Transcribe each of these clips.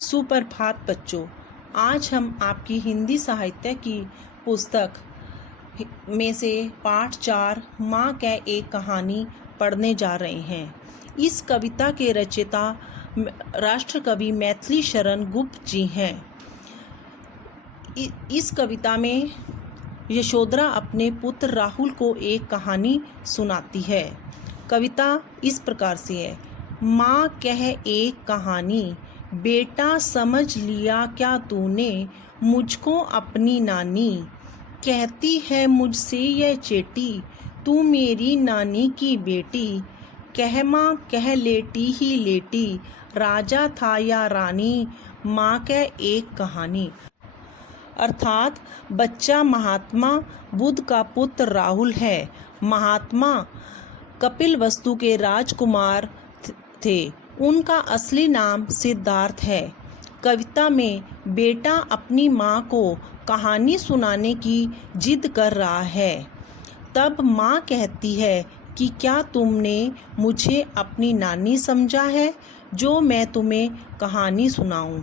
सुप्रभात बच्चों। आज हम आपकी हिंदी साहित्य की पुस्तक में से पाठ 4 माँ कह एक कहानी पढ़ने जा रहे हैं। इस कविता के रचयिता राष्ट्र कवि मैथिली शरण गुप्त जी हैं। इस कविता में यशोधरा अपने पुत्र राहुल को एक कहानी सुनाती है। कविता इस प्रकार से है। माँ कह एक कहानी, बेटा समझ लिया क्या तूने मुझको अपनी नानी। कहती है मुझसे यह चेटी, तू मेरी नानी की बेटी। कह माँ कह लेटी ही लेटी, राजा था या रानी। माँ कह एक कहानी। अर्थात बच्चा महात्मा बुद्ध का पुत्र राहुल है। महात्मा कपिलवस्तु के राजकुमार थे। उनका असली नाम सिद्धार्थ है। कविता में बेटा अपनी माँ को कहानी सुनाने की जिद कर रहा है। तब माँ कहती है कि क्या तुमने मुझे अपनी नानी समझा है जो मैं तुम्हें कहानी सुनाऊं।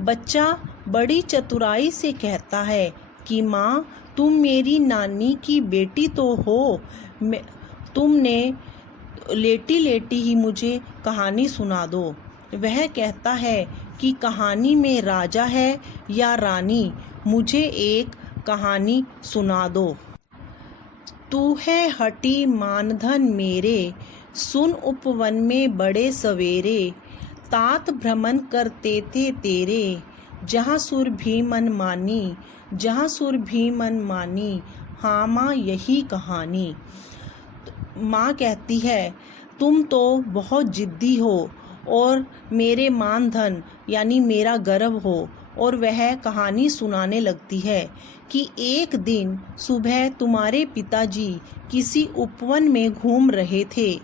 बच्चा बड़ी चतुराई से कहता है कि माँ तुम मेरी नानी की बेटी तो हो, तुमने लेटी लेटी ही मुझे कहानी सुना दो। वह कहता है कि कहानी में राजा है या रानी, मुझे एक कहानी सुना दो। तू है हटी मानधन मेरे, सुन उपवन में बड़े सवेरे। तात भ्रमण करते थे तेरे, जहाँ सुर भी मन मानी, जहाँ सुर भी मन मानी। हाँ माँ यही कहानी। माँ कहती है तुम तो बहुत जिद्दी हो और मेरे मानधन यानी मेरा गर्व हो। और वह कहानी सुनाने लगती है कि एक दिन सुबह तुम्हारे पिताजी किसी उपवन में घूम रहे थे।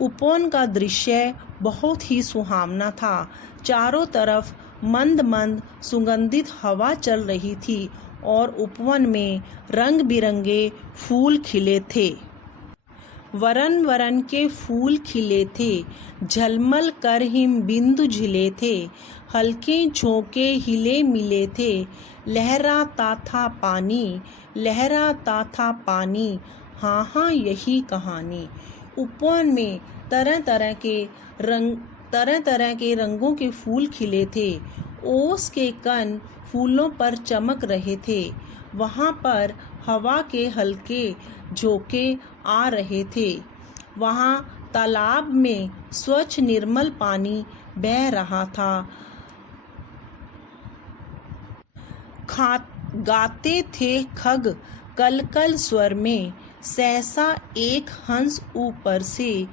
उपवन का दृश्य बहुत ही सुहावना था। चारों तरफ मंद मंद सुगंधित हवा चल रही थी और उपवन में रंग बिरंगे फूल खिले थे। वरन वरन के फूल खिले थे, झलमल कर हिम बिंदु झिले थे। हल्के झोंके हिले मिले थे, लहराता था पानी, लहराता था पानी। हाँ हाँ यही कहानी। उपवन में तरह तरह के रंगों के फूल खिले थे। ओस के कण फूलों पर चमक रहे थे। वहाँ पर हवा के हल्के झोंके आ रहे थे। वहाँ तालाब में स्वच्छ निर्मल पानी बह रहा था। गाते थे खग कल कल स्वर में, सहसा एक हंस ऊपर से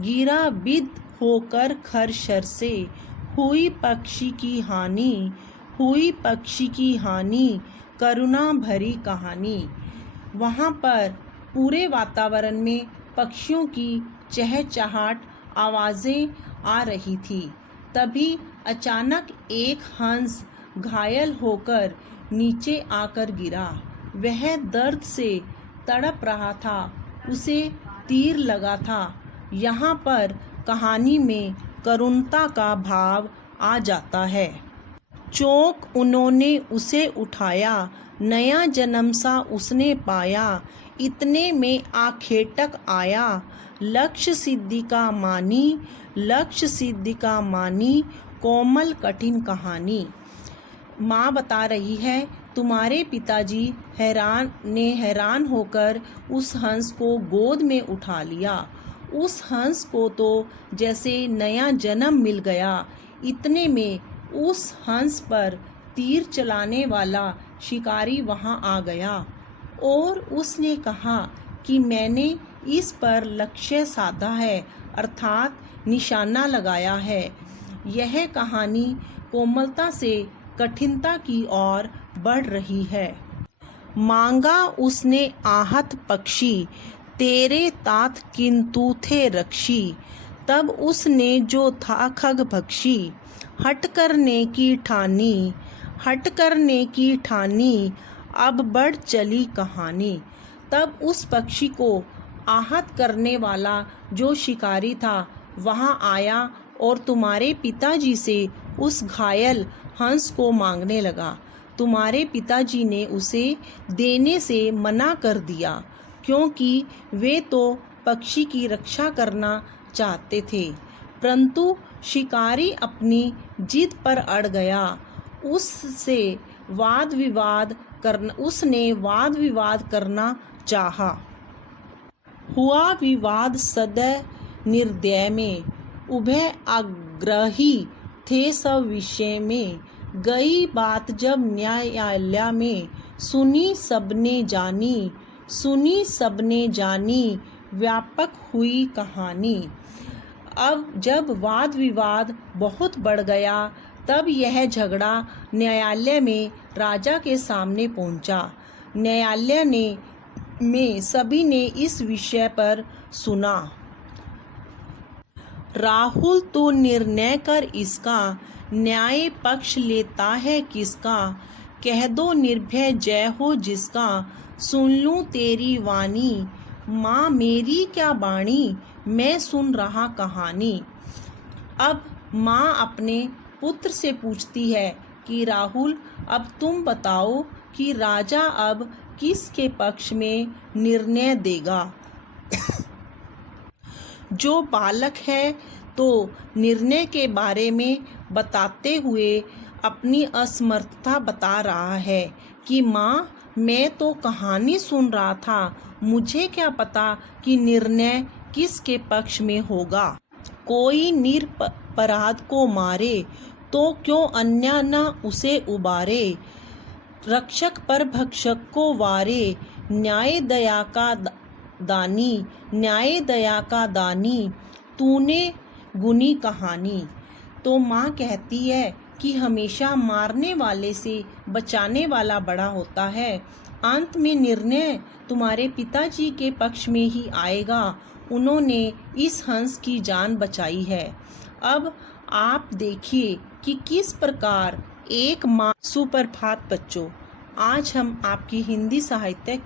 गिरा बिद होकर खरशर से। हुई पक्षी की हानि, हुई पक्षी की हानि, करुणा भरी कहानी। वहाँ पर पूरे वातावरण में पक्षियों की चहचहाट आवाज़ें आ रही थी। तभी अचानक एक हंस घायल होकर नीचे आकर गिरा। वह दर्द से तड़प रहा था, उसे तीर लगा था। यहाँ पर कहानी में करुणता का भाव आ जाता है। चौंक उन्होंने उसे उठाया, नया जन्म सा उसने पाया। इतने में आखेटक आया, लक्ष्य सिद्धि का मानी, लक्ष्य सिद्धि का मानी। कोमल कठिन कहानी। माँ बता रही है तुम्हारे पिताजी हैरान होकर उस हंस को गोद में उठा लिया। उस हंस को तो जैसे नया जन्म मिल गया। इतने में उस हंस पर तीर चलाने वाला शिकारी वहां आ गया और उसने कहा कि मैंने इस पर लक्ष्य साधा है, अर्थात निशाना लगाया है। यह कहानी कोमलता से कठिनता की ओर बढ़ रही है। मांगा उसने आहत पक्षी, तेरे तात किंतु थे रक्षी। तब उसने जो था खग भक्षी, हट करने की ठानी, हट करने की ठानी। अब बढ़ चली कहानी। तब उस पक्षी को आहत करने वाला जो शिकारी था वहां आया और तुम्हारे पिताजी से उस घायल हंस को मांगने लगा। तुम्हारे पिताजी ने उसे देने से मना कर दिया क्योंकि वे तो पक्षी की रक्षा करना चाहते थे, परंतु शिकारी अपनी जिद पर अड़ गया। उसने वाद विवाद करना चाहा। हुआ विवाद सदैव निर्दय में, उभय आग्रही थे सब विषय में। गई बात जब न्यायालय में, सुनी सबने जानी, व्यापक हुई कहानी। अब जब वाद विवाद बहुत बढ़ गया, तब यह झगड़ा न्यायालय में राजा के सामने पहुंचा। न्यायालय में सभी ने इस विषय पर सुना। राहुल तो निर्णय कर इसका, न्याय पक्ष लेता है किसका। कह दो निर्भय जय हो जिसका, सुन लूं तेरी वाणी। माँ मेरी क्या बाणी, मैं सुन रहा कहानी। अब माँ अपने पुत्र से पूछती है कि राहुल, अब तुम बताओ कि राजा अब किसके पक्ष में निर्णय देगा। जो बालक है तो निर्णय के बारे में बताते हुए अपनी असमर्थता बता रहा है कि माँ, मैं तो कहानी सुन रहा था, मुझे क्या पता कि निर्णय किसके पक्ष में होगा। कोई निरपराध को मारे तो क्यों अन्य न उसे उबारे। रक्षक पर भक्षक को वारे, न्याय दया का दानी, तूने गुनी कहानी। तो माँ कहती है कि हमेशा मारने वाले से बचाने वाला बड़ा होता है। अंत में निर्णय तुम्हारे पिताजी के पक्ष में ही आएगा। उन्होंने इस हंस की जान बचाई है। अब आप देखिए कि किस प्रकार एक माँ। सुप्रभात बच्चों, आज हम आपकी हिंदी साहित्य